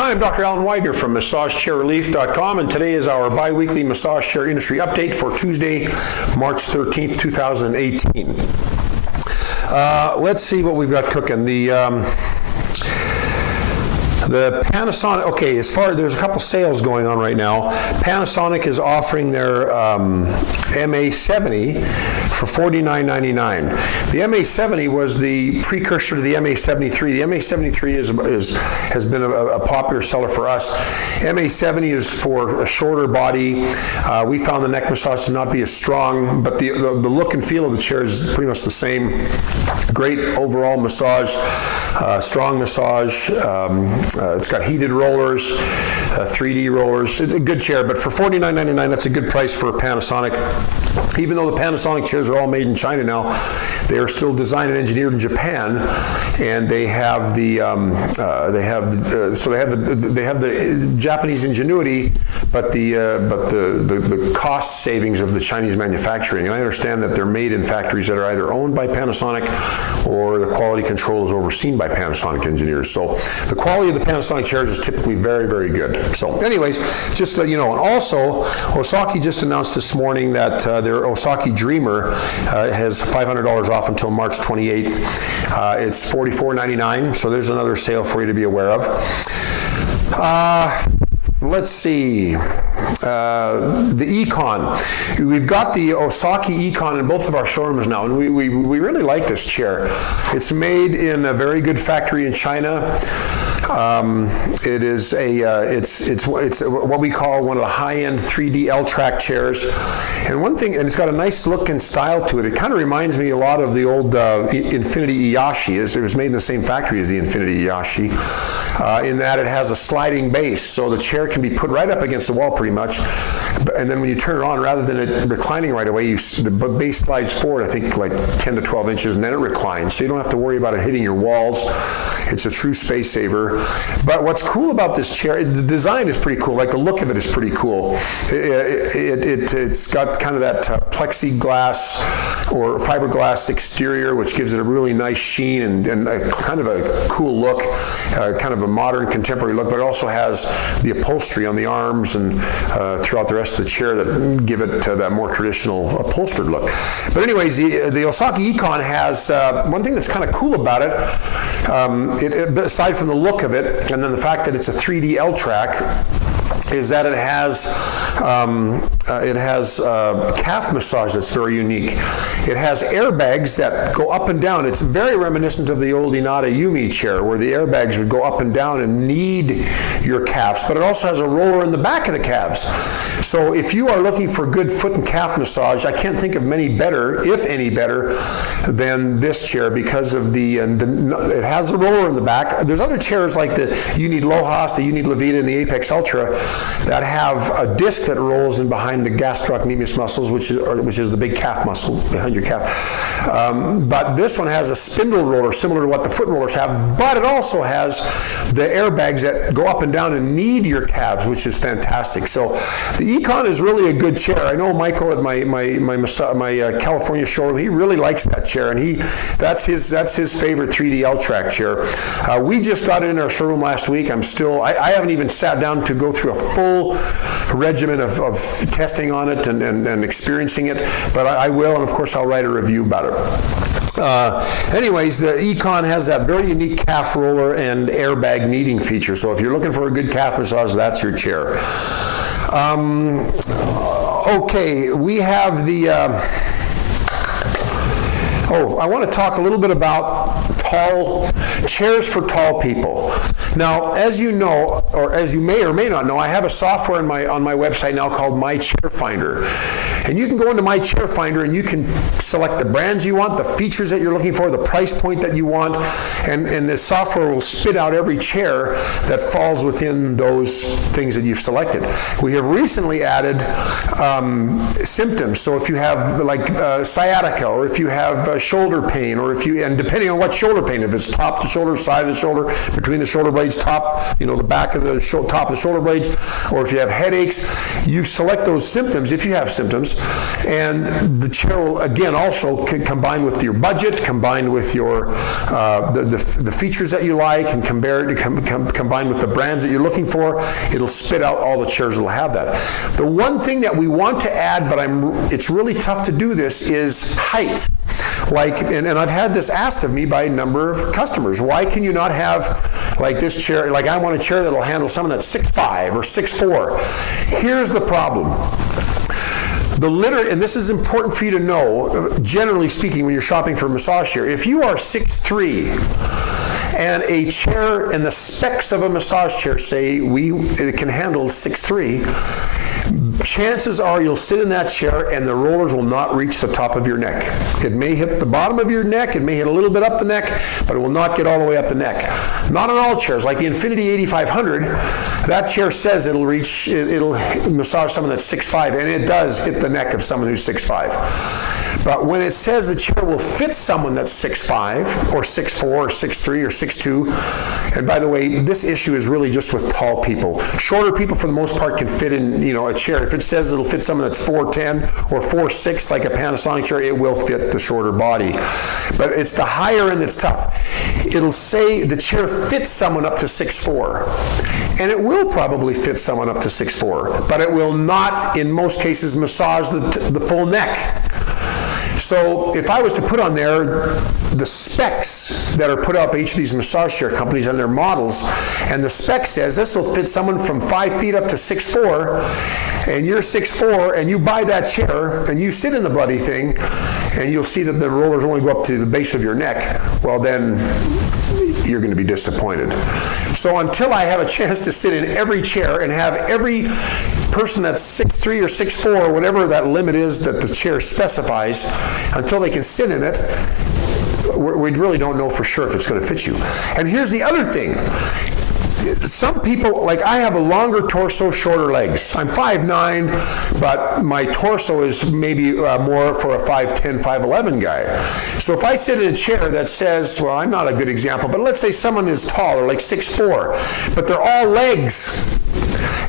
Hi, I'm Dr. Alan White here from MassageChairRelief.com, and today is our bi-weekly massage chair industry update for Tuesday, March 13th, 2018. Let's see what we've got cooking. The Panasonic, okay, there's a couple sales going on right now. Panasonic is offering their MA70 for $49.99. The MA70 was the precursor to the MA73. The MA73 has been a popular seller for us. MA70 is for a shorter body. We found the neck massage to not be as strong, but the look and feel of the chair is pretty much the same. Great overall massage, strong massage. It's got heated rollers, 3D rollers. It's a good chair, but for $49.99, that's a good price for a Panasonic. Even though the Panasonic chairs are all made in China now, they are still designed and engineered in Japan, and they have the Japanese ingenuity, but the cost savings of the Chinese manufacturing. And I understand that they're made in factories that are either owned by Panasonic or the quality control is overseen by Panasonic engineers. So the quality of the Panasonic chairs is typically very, very good. So anyways, just so you know, and also Osaki just announced this morning that their Osaki Dreamer has $500 off until March 28th. It's $44.99, so there's another sale for you to be aware of. Let's see, the Econ. We've got the Osaki Econ in both of our showrooms now, and we really like this chair. It's made in a very good factory in China. It is it's what we call one of the high-end 3D L-track chairs. And one thing, and it's got a nice look and style to it. It kind of reminds me a lot of the old Infinity Iyashi. It was made in the same factory as the Infinity Iyashi, in that it has a sliding base, so the chair can be put right up against the wall pretty much, and then when you turn it on, rather than it reclining right away, the base slides forward, I think like 10 to 12 inches, and then it reclines, so you don't have to worry about it hitting your walls. It's a true space saver. But what's cool about this chair, the design is pretty cool, like the look of it is pretty cool. It's got kind of that plexiglass or fiberglass exterior, which gives it a really nice sheen and kind of a cool look, kind of a modern contemporary look, but it also has the upholstery on the arms and throughout the rest of the chair that give it that more traditional upholstered look. But anyways, the Osaki Econ has one thing that's kind of cool about it, aside from the look of it, and then the fact that it's a 3D L-track, is that it has calf massage that's very unique. It has airbags that go up and down. It's very reminiscent of the old Inada Yumi chair, where the airbags would go up and down and knead your calves, but it also has a roller in the back of the calves. So if you are looking for good foot and calf massage, I can't think of many better, if any better, than this chair, because of it has a roller in the back. There's other chairs like the Unid Lojas, the Unid Blvd, and the Apex Ultra that have a disc that rolls in behind the gastrocnemius muscles, which is the big calf muscle behind your calf. But this one has a spindle roller similar to what the foot rollers have, but it also has the airbags that go up and down and knead your calves, which is fantastic. So the Econ is really a good chair. I know Michael at my California showroom, he really likes that chair, and that's his favorite 3D L-track chair. We just got it in our showroom last week. I haven't even sat down to go through a full regimen of testing on it and experiencing it, but I will, and of course I'll write a review about it. Anyways, the Econ has that very unique calf roller and airbag kneading feature, so if you're looking for a good calf massage, that's your chair. Okay, we have the I want to talk a little bit about chairs for tall people. Now, as you know, or as you may or may not know, I have a software on my website now called My Chair Finder. And you can go into My Chair Finder and you can select the brands you want, the features that you're looking for, the price point that you want, and the software will spit out every chair that falls within those things that you've selected. We have recently added symptoms. So if you have like sciatica, or if you have shoulder pain, and depending on what shoulder pain, if it's top of the shoulder, side of the shoulder, between the shoulder blades, top, the back of the top of the shoulder blades, or if you have headaches, you select those symptoms, if you have symptoms, items. And the chair will, again, also combine with your budget, combined with your the features that you like, and combine with the brands that you're looking for. It'll spit out all the chairs that'll have that. The one thing that we want to add, but it's really tough to do this, is height. Like, and I've had this asked of me by a number of customers. Why can you not have, like, this chair? Like, I want a chair that'll handle someone that's 6'5" or 6'4". Here's the problem. The litter, and this is important for you to know, generally speaking, when you're shopping for a massage chair, if you are 6'3", and a chair, and the specs of a massage chair say it can handle 6'3", chances are you'll sit in that chair and the rollers will not reach the top of your neck. It may hit the bottom of your neck, it may hit a little bit up the neck, but it will not get all the way up the neck. Not on all chairs. Like the Infinity 8500, that chair says it'll massage someone that's 6'5", and it does hit the neck of someone who's 6'5". But when it says the chair will fit someone that's 6'5", or 6'4", or 6'3", or 6'2", and by the way, this issue is really just with tall people. Shorter people, for the most part, can fit in, a chair. If it says it'll fit someone that's 4'10" or 4'6", like a Panasonic chair, it will fit the shorter body. But it's the higher end that's tough. It'll say the chair fits someone up to 6'4", and it will probably fit someone up to 6'4", but it will not, in most cases, massage the full neck. So if I was to put on there the specs that are put up by each of these massage chair companies and their models, and the spec says this will fit someone from 5 feet up to 6'4", and you're 6'4", and you buy that chair, and you sit in the bloody thing, and you'll see that the rollers only go up to the base of your neck, well then, you're going to be disappointed. So until I have a chance to sit in every chair and have every person that's 6'3" or 6'4", or whatever that limit is that the chair specifies, until they can sit in it, we really don't know for sure if it's going to fit you. And here's the other thing. Some people, like I have a longer torso, shorter legs. I'm 5'9", but my torso is maybe more for a 5'10", 5'11" guy. So if I sit in a chair that says, well, I'm not a good example, but let's say someone is taller, like 6'4", but they're all legs,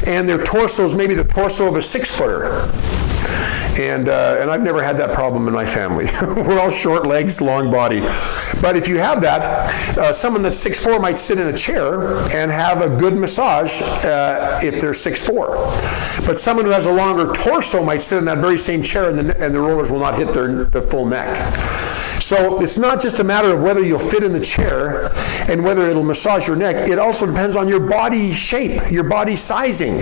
and their torso is maybe the torso of a 6-footer. And I've never had that problem in my family. We're all short legs, long body. But if you have that, someone that's 6'4" might sit in a chair and have a good massage if they're 6'4". But someone who has a longer torso might sit in that very same chair, and the rollers will not hit the full neck. So it's not just a matter of whether you'll fit in the chair and whether it'll massage your neck. It also depends on your body shape, your body sizing.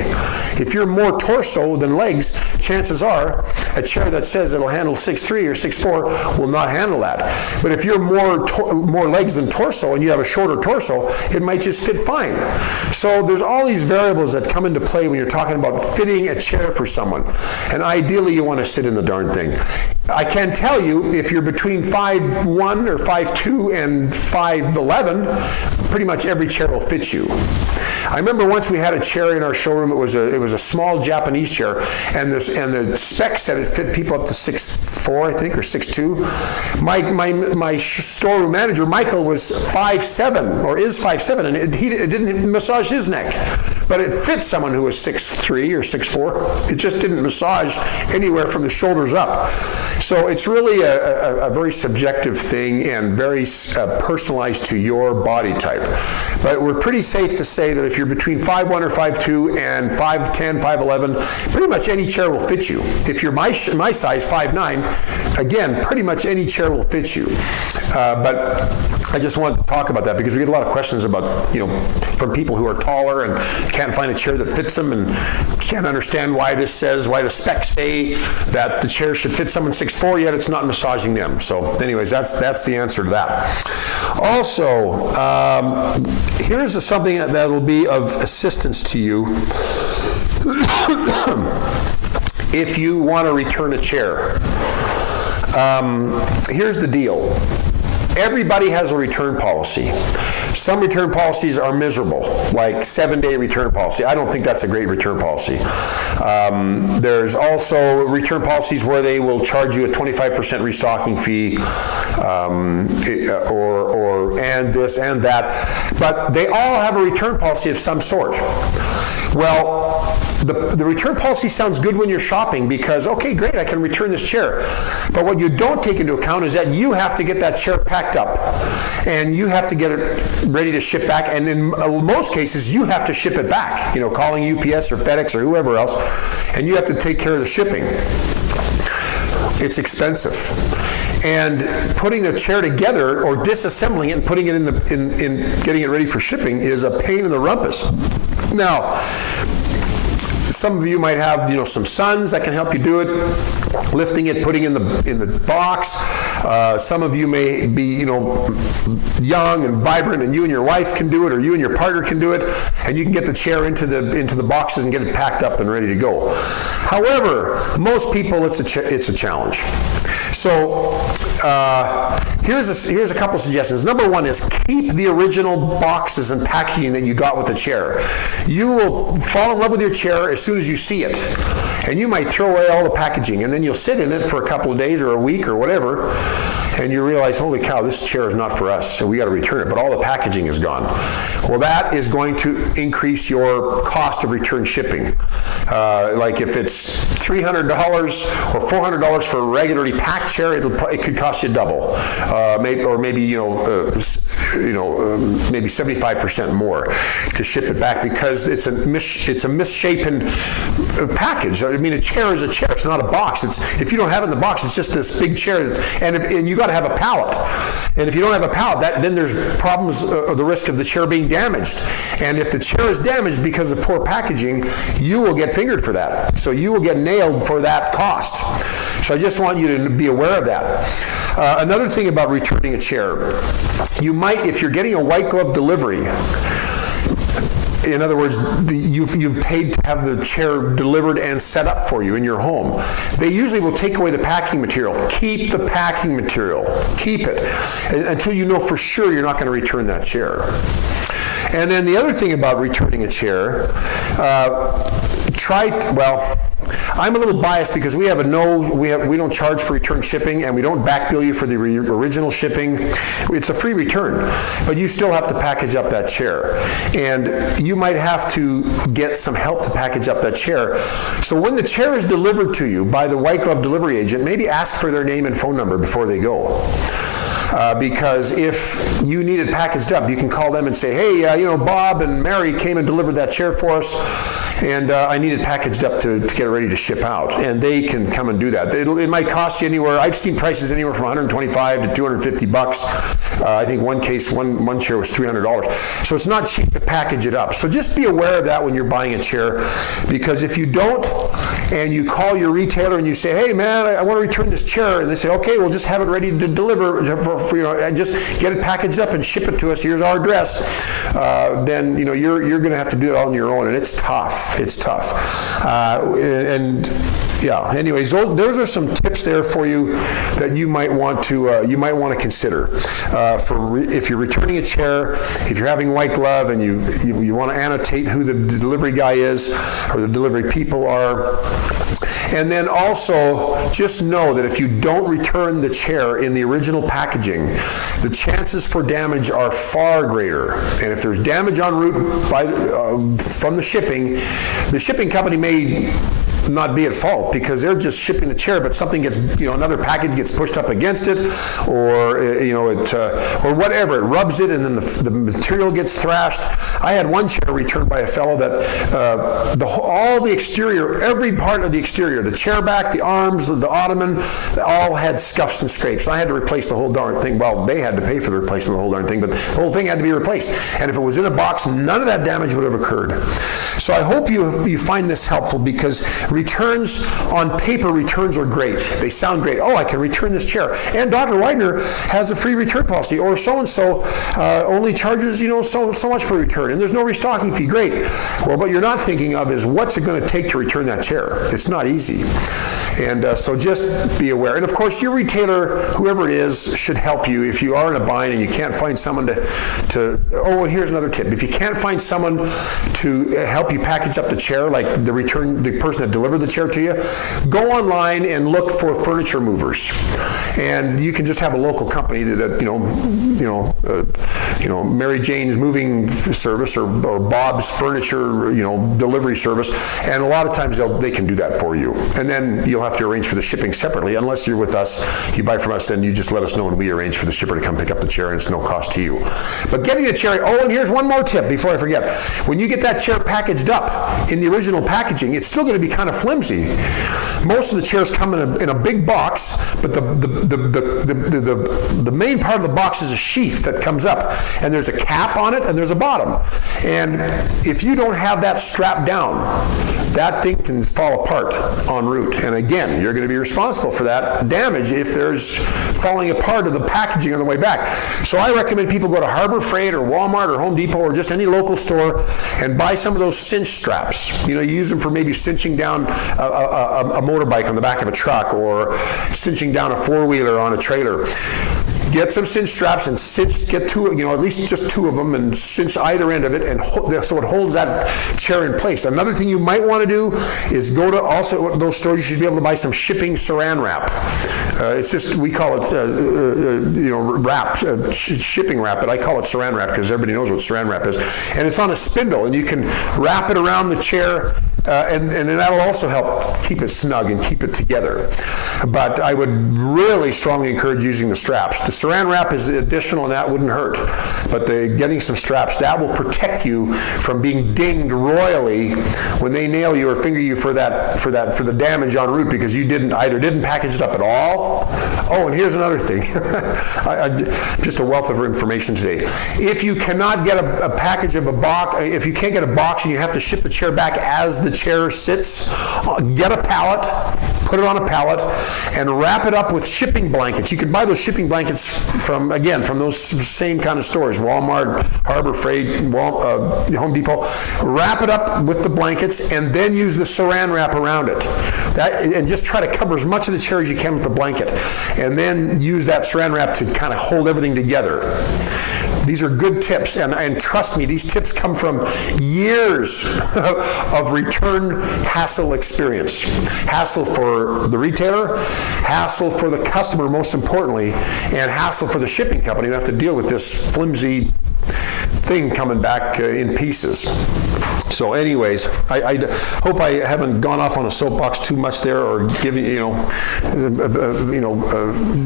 If you're more torso than legs, chances are a chair that says it'll handle 6'3" or 6'4" will not handle that. But if you're more legs than torso and you have a shorter torso, it might just fit fine. So there's all these variables that come into play when you're talking about fitting a chair for someone. And ideally, you want to sit in the darn thing. I can tell you, if you're between 5'1" or 5'2" and 5'11", pretty much every chair will fit you. I remember once we had a chair in our showroom. It was a small Japanese chair, and the specs said it fit people up to 6'4", I think, or 6'2". My storeroom manager, Michael, was 5'7", or is 5'7", and it didn't massage his neck, but it fit someone who was 6'3" or 6'4". It just didn't massage anywhere from the shoulders up. So it's really a very subjective thing and very personalized to your body type. But we're pretty safe to say that if you're between 5'1" or 5'2" and 5'10", 5'11", pretty much any chair will fit you. If you're my size, 5'9", again, pretty much any chair will fit you. But I just wanted to talk about that because we get a lot of questions about, from people who are taller and can't find a chair that fits them and can't understand why the specs say that the chair should fit someone 6'4", yet it's not massaging them. So anyways, that's the answer to that. Also, here's something that'll be of assistance to you if you want to return a chair. Here's the deal. Everybody has a return policy. Some return policies are miserable, like 7-day return policy. I don't think that's a great return policy. There's also return policies where they will charge you a 25% restocking fee, and this and that. But they all have a return policy of some sort. Well, the return policy sounds good when you're shopping because, okay, great, I can return this chair. But what you don't take into account is that you have to get that chair packed up and you have to get it ready to ship back. And in most cases, you have to ship it back, calling UPS or FedEx or whoever else, and you have to take care of the shipping. It's expensive. And putting a chair together or disassembling it and putting it in getting it ready for shipping is a pain in the rumpus. Now, some of you might have, some sons that can help you do it, lifting it, putting it in the box. Some of you may be, young and vibrant, and you and your wife can do it, or you and your partner can do it, and you can get the chair into the boxes and get it packed up and ready to go. However, most people, it's a challenge. So here's a couple suggestions. Number one is keep the original boxes and packaging that you got with the chair. You will fall in love with your chair as soon as you see it, and you might throw away all the packaging, and then you'll sit in it for a couple of days or a week or whatever, and you realize, holy cow, this chair is not for us, so we got to return it, but all the packaging is gone. Well, that is going to increase your cost of return shipping. Like if it's $300 or $400 for a regularly packed chair, it could cost you double, maybe 75% more to ship it back because it's a misshapen package. I mean, a chair is a chair. It's not a box. If you don't have it in the box, it's just this big chair. And you got to have a pallet. And if you don't have a pallet, then there's problems or the risk of the chair being damaged. And if the chair is damaged because of poor packaging, you will get fingered for that. So you will get nailed for that cost. So I just want you to be aware of that. Another thing about returning a chair, you might, if you're getting a white glove delivery, in other words, you've paid to have the chair delivered and set up for you in your home. They usually will take away the packing material. Keep the packing material. Keep it until you know for sure you're not going to return that chair. And then the other thing about returning a chair, I'm a little biased because we don't charge for return shipping and we don't back bill you for the original shipping. It's a free return, but you still have to package up that chair. And you might have to get some help to package up that chair. So when the chair is delivered to you by the white glove delivery agent, maybe ask for their name and phone number before they go. Because if you need it packaged up, you can call them and say, hey, Bob and Mary came and delivered that chair for us, and I need it packaged up to get it ready to ship out. And they can come and do that. It might cost you anywhere, I've seen prices anywhere from $125 to $250. I think one case, one chair was $300. So it's not cheap to package it up. So just be aware of that when you're buying a chair, because if you don't, and you call your retailer and you say, hey man, I want to return this chair, and they say, okay, we'll just have it ready to deliver and just get it packaged up and ship it to us. Here's our address. Then you're going to have to do it all on your own, and it's tough. It's tough. Anyways, those are some tips there for you that you might want to consider if you're returning a chair, if you're having white glove, and you want to annotate who the delivery guy is or the delivery people are. And then also, just know that if you don't return the chair in the original packaging, the chances for damage are far greater. And if there's damage en route from the shipping company may not be at fault because they're just shipping the chair, but something gets, another package gets pushed up against it, or or whatever, it rubs it, and then the material gets thrashed. I had one chair returned by a fellow that all the exterior, every part of the exterior, the chair back, the arms, the ottoman, all had scuffs and scrapes. I had to replace the whole darn thing. Well, they had to pay for the replacement of the whole darn thing, but the whole thing had to be replaced. And if it was in a box, none of that damage would have occurred. So I hope you find this helpful, because returns on paper, returns are great. They sound great. Oh, I can return this chair. And Dr. Widener has a free return policy, or so-and-so only charges, so much for return, and there's no restocking fee. Great. Well, what you're not thinking of is what's it going to take to return that chair. It's not easy. And so just be aware. And of course, your retailer, whoever it is, should help you. If you are in a bind and you can't find someone and here's another tip. If you can't find someone to help you package up the chair, like the person that delivered the chair to you, go online and look for furniture movers. And you can just have a local company that Mary Jane's moving service or Bob's furniture, delivery service, and a lot of times they can do that for you. And then you'll have to arrange for the shipping separately, unless you're with us, you buy from us, and you just let us know and we arrange for the shipper to come pick up the chair, and it's no cost to you. But getting a chair, and here's one more tip before I forget. When you get that chair packaged up in the original packaging, it's still going to be kind of flimsy. Most of the chairs come in a big box, but the main part of the box is a sheath that comes up, and there's a cap on it and there's a bottom. And if you don't have that strapped down, that thing can fall apart en route. And again, you're going to be responsible for that damage if there's falling apart of the packaging on the way back. So I recommend people go to Harbor Freight or Walmart or Home Depot or just any local store and buy some of those cinch straps. You use them for maybe cinching down a motorbike on the back of a truck, or cinching down a four-wheeler on a trailer. Get some cinch straps and get two, at least just two of them, and cinch either end of it, and so it holds that chair in place. Another thing you might want to do is go to also those stores. You should be able to buy some shipping saran wrap. It's just, we call it wrap, shipping wrap, but I call it saran wrap because everybody knows what saran wrap is. And it's on a spindle, and you can wrap it around the chair. And then that'll also help keep it snug and keep it together. But I would really strongly encourage using the straps. The saran wrap is additional, and that wouldn't hurt. But getting some straps, that will protect you from being dinged royally when they nail you or finger you for the damage en route, because you didn't package it up at all. Oh, and here's another thing. Just a wealth of information today. If you cannot get a package of a box, if you can't get a box and you have to ship the chair back as the chair sits, get a pallet, put it on a pallet, and wrap it up with shipping blankets. You can buy those shipping blankets from those same kind of stores, Walmart, Harbor Freight, Home Depot. Wrap it up with the blankets, and then use the saran wrap around it. And just try to cover as much of the chair as you can with the blanket, and then use that saran wrap to kind of hold everything together. These are good tips, and trust me, these tips come from years of return hassle experience. Hassle for the retailer, hassle for the customer most importantly, and hassle for the shipping company who have to deal with this flimsy thing coming back in pieces. So anyways, I hope I haven't gone off on a soapbox too much there, or given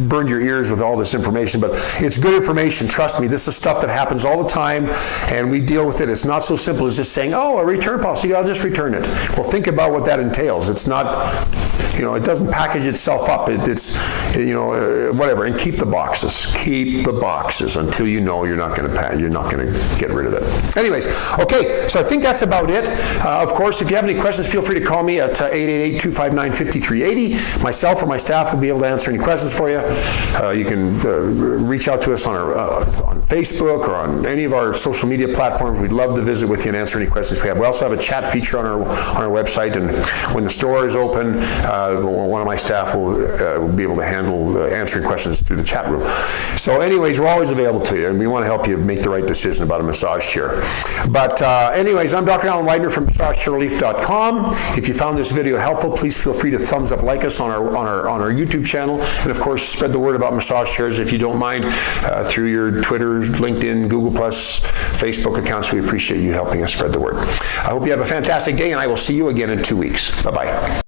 burned your ears with all this information. But it's good information. Trust me, this is stuff that happens all the time, and we deal with it. It's not so simple as just saying, "Oh, a return policy, I'll just return it." Well, think about what that entails. It's not, it doesn't package itself up. It's whatever. And keep the boxes. Keep the boxes until you're not going to get rid of it. Anyways, okay. So I think that's about it. Of course, if you have any questions, feel free to call me at 888-259-5380. Myself or my staff will be able to answer any questions for you. You can reach out to us on Facebook or on any of our social media platforms. We'd love to visit with you and answer any questions we have. We also have a chat feature on our website, and when the store is open, one of my staff will be able to handle answering questions through the chat room. So anyways, we're always available to you, and we want to help you make the right decision about a massage chair. But anyways, I'm Dr. Alan Widener from MassageChairRelief.com. If you found this video helpful, please feel free to thumbs up, like us on our YouTube channel, and of course, spread the word about massage chairs if you don't mind through your Twitter, LinkedIn, Google+, Facebook accounts. We appreciate you helping us spread the word. I hope you have a fantastic day, and I will see you again in 2 weeks. Bye-bye.